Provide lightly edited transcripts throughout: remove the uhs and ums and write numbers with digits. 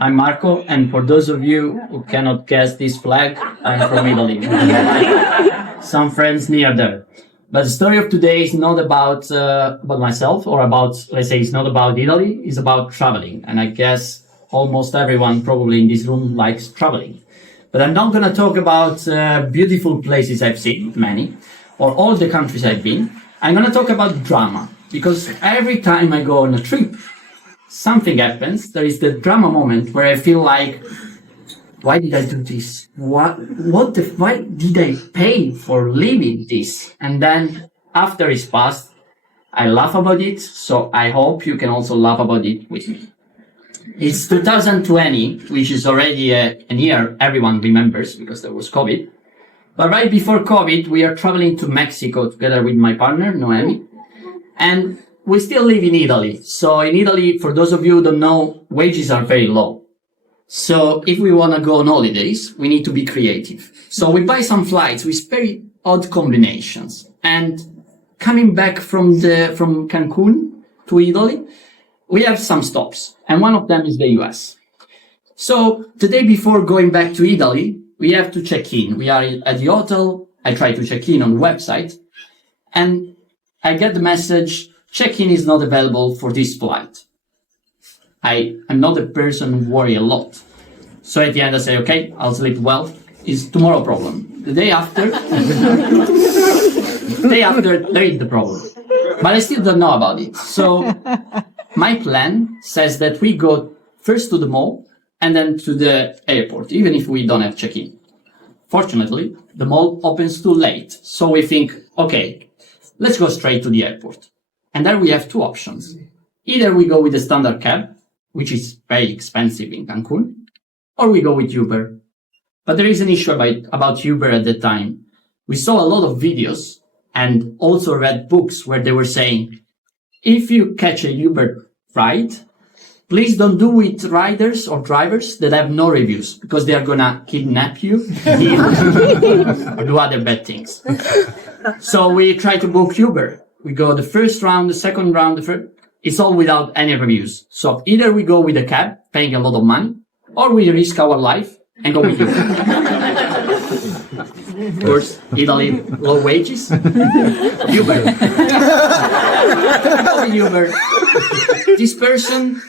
I'm Marco, and for those of you who cannot guess this flag, I'm from Italy. Some friends near there. But the story of today is not about myself or about, let's say, it's not about Italy. It's about traveling, and I guess almost everyone probably in this room likes traveling. But I'm not going to talk about beautiful places I've seen, many, or all the countries I've been. I'm going to talk about drama, because every time I go on a trip, something happens. There is the drama moment where I feel like, why did I do this? Why did I pay for living this? And then after it's passed, I laugh about it. So I hope you can also laugh about it with me. It's 2020, which is already a year everyone remembers because there was COVID. But right before COVID, we are traveling to Mexico together with my partner, Noemi. And we still live in Italy. So in Italy, for those of you who don't know, wages are very low. So if we want to go on holidays, we need to be creative. So we buy some flights with very odd combinations. And coming back from Cancun to Italy, we have some stops. And one of them is the US. So the day before going back to Italy, we have to check in. We are at the hotel. I try to check in on the website. And I get the message, check-in is not available for this flight. I'm not a person who worry a lot. So at the end I say, okay, I'll sleep well. It's tomorrow problem. The day after, there is the problem. But I still don't know about it. So my plan says that we go first to the mall and then to the airport, even if we don't have check-in. Fortunately, the mall opens too late. So we think, okay, let's go straight to the airport. And there we have two options. Either we go with the standard cab, which is very expensive in Cancun, or we go with Uber. But there is an issue about Uber at the time. We saw a lot of videos and also read books where they were saying, if you catch a Uber ride, please don't do with riders or drivers that have no reviews, because they are gonna kidnap you or do other bad things. So we try to book Uber. We go the first round, the second round, it's all without any reviews. So either we go with a cab, paying a lot of money, or we risk our life and go with Uber. Of course, Italy, low wages. Uber. Go with Uber. This person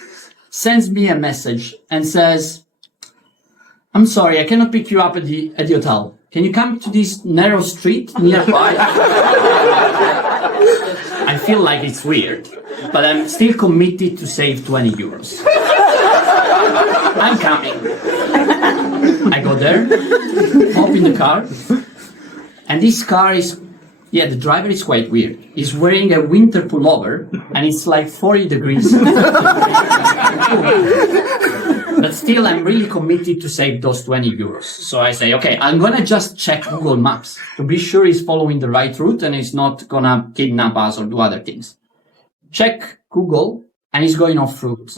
sends me a message and says, I'm sorry, I cannot pick you up at the hotel. Can you come to this narrow street nearby? I feel like it's weird, but I'm still committed to save 20 euros. I'm coming. I go there, hop in the car, and this car is, the driver is quite weird. He's wearing a winter pullover, and it's like 40 degrees. But still, I'm really committed to save those 20 euros. So I say, okay, I'm gonna just check Google Maps to be sure he's following the right route and he's not gonna kidnap us or do other things. Check Google, and he's going off route.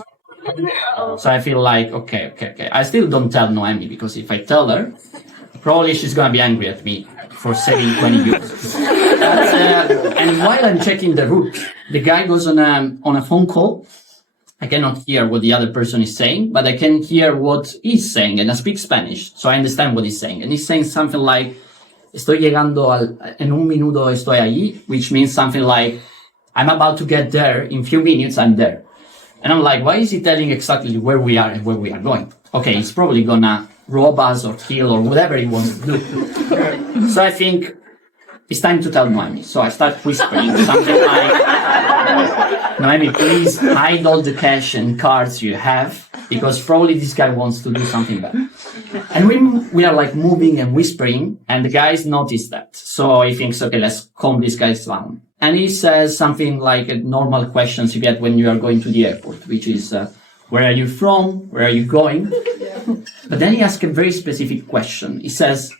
So I feel like, okay. I still don't tell Noemi, because if I tell her, probably she's gonna be angry at me for saving 20 euros. And while I'm checking the route, the guy goes on a phone call. I cannot hear what the other person is saying, but I can hear what he's saying, and I speak Spanish, so I understand what he's saying. And he's saying something like, estoy llegando en un minuto estoy allí, which means something like, I'm about to get there, in few minutes I'm there. And I'm like, why is he telling exactly where we are and where we are going? Okay, he's probably gonna rob us or kill or whatever he wants to do. So I think it's time to tell Noemi. So I start whispering something like, Noemi, please hide all the cash and cards you have, because probably this guy wants to do something bad. And we are like moving and whispering, and the guys notice that. So he thinks, okay, let's calm these guys down. And he says something like normal questions you get when you are going to the airport, which is, where are you from? Where are you going? But then he asks a very specific question. He says,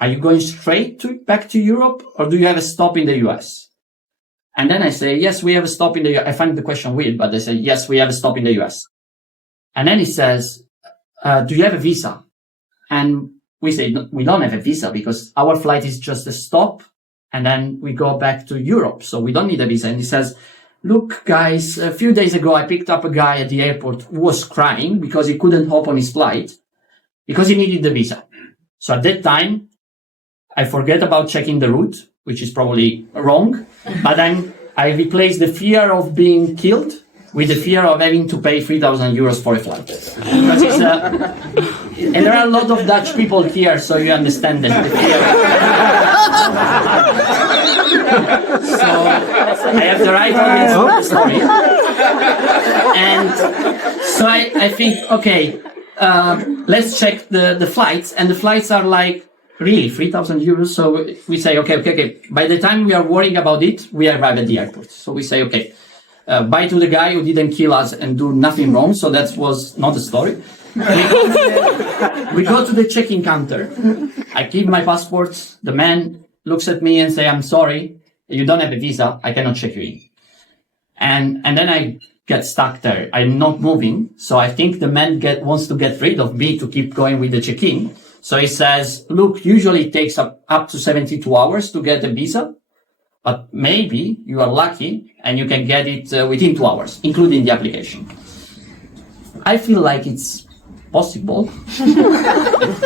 are you going straight back to Europe, or do you have a stop in the US? And then I say, yes, we have a stop in the US. I find the question weird, but I say, yes, we have a stop in the US. And then he says, do you have a visa? And we say, no, we don't have a visa, because our flight is just a stop, and then we go back to Europe. So we don't need a visa. And he says, look, guys, a few days ago, I picked up a guy at the airport who was crying because he couldn't hop on his flight because he needed the visa. So at that time, I forget about checking the route, which is probably wrong, but I replaced the fear of being killed with the fear of having to pay 3,000 euros for a flight. Because it's, and there are a lot of Dutch people here, so you understand that the fear. So I have the right audience for the story. And so I think, okay, let's check the flights. And the flights are like, really, 3,000 euros. So we say, okay. By the time we are worrying about it, we arrive at the airport. So we say, okay, bye to the guy who didn't kill us and do nothing wrong. So that was not the story. We go to the check-in counter. I give my passport. The man looks at me and say, I'm sorry, you don't have a visa. I cannot check you in. And then I get stuck there. I'm not moving. So I think the man wants to get rid of me to keep going with the check-in. So he says, look, usually it takes up to 72 hours to get a visa, but maybe you are lucky and you can get it within 2 hours, including the application. I feel like it's possible,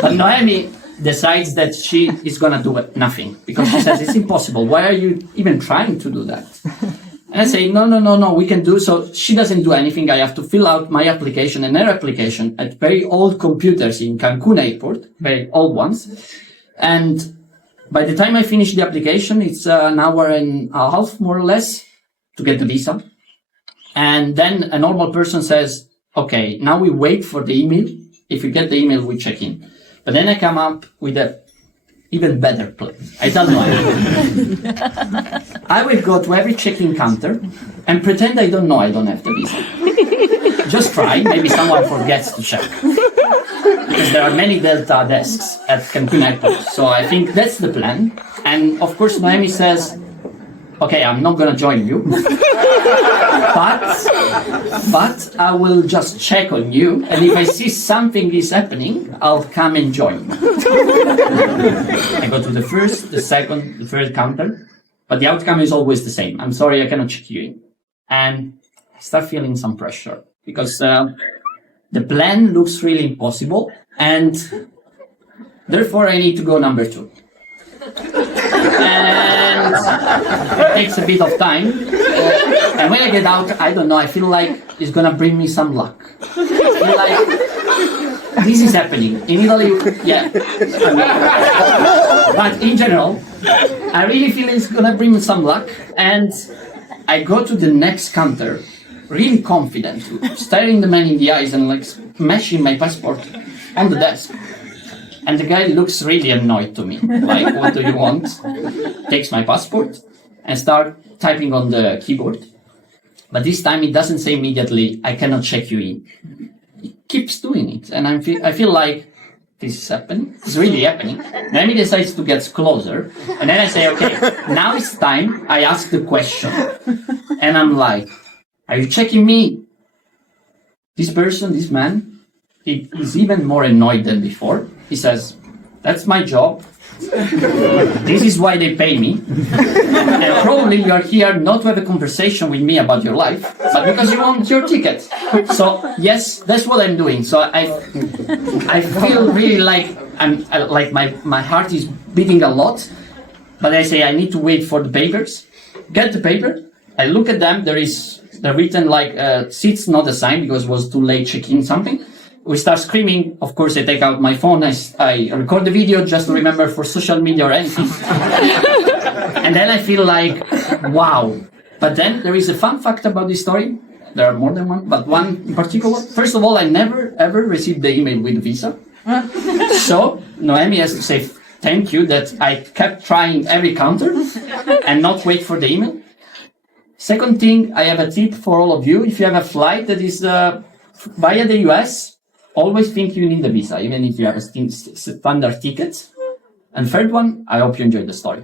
but Noemi decides that she is going to do nothing because she says, it's impossible. Why are you even trying to do that? And I say, no, we can do. So she doesn't do anything. I have to fill out my application and her application at very old computers in Cancun airport, very old ones. And by the time I finish the application, it's an hour and a half, more or less, to get the visa. And then a normal person says, okay, now we wait for the email. If you get the email, we check in. But then I come up with a even better plan. I tell you, I will go to every check-in counter and pretend I don't know I don't have the visa. Just try. Maybe someone forgets to check. Because there are many Delta desks at Cancun Airport. So I think that's the plan. And of course, Noemi says, okay, I'm not going to join you. But I will just check on you. And if I see something is happening, I'll come and join. I go to the first, the second, the third counter. But the outcome is always the same. I'm sorry, I cannot check you in. And I start feeling some pressure because the plan looks really impossible. And therefore, I need to go number 2. And it takes a bit of time. And when I get out, I don't know, I feel like it's gonna bring me some luck. I feel like this is happening. In Italy, yeah. But in general, I really feel it's gonna bring me some luck. And I go to the next counter, really confident, staring the man in the eyes and like smashing my passport on the desk. And the guy looks really annoyed to me. Like, what do you want? Takes my passport and start typing on the keyboard. But this time it doesn't say immediately, I cannot check you in. He keeps doing it. And I feel like this is happening. It's really happening. Then he decides to get closer. And then I say, okay, now it's time. I ask the question. And I'm like, are you checking me? This person, this man, he is even more annoyed than before. He says, that's my job. This is why they pay me. And probably you're here not to have a conversation with me about your life, but because you want your ticket. So yes, that's what I'm doing. So I feel really like my heart is beating a lot, but I say I need to wait for the papers. Get the paper. I look at them. They're written like seats not assigned because it was too late checking something. We start screaming. Of course, I take out my phone. I record the video just to remember for social media or anything. And then I feel like, wow. But then there is a fun fact about this story. There are more than one, but one in particular. First of all, I never ever received the email with the visa. So Noemi has to say thank you that I kept trying every counter and not wait for the email. Second thing, I have a tip for all of you. If you have a flight that is via the US, always think you need a visa, even if you have a standard ticket. And third one, I hope you enjoyed the story.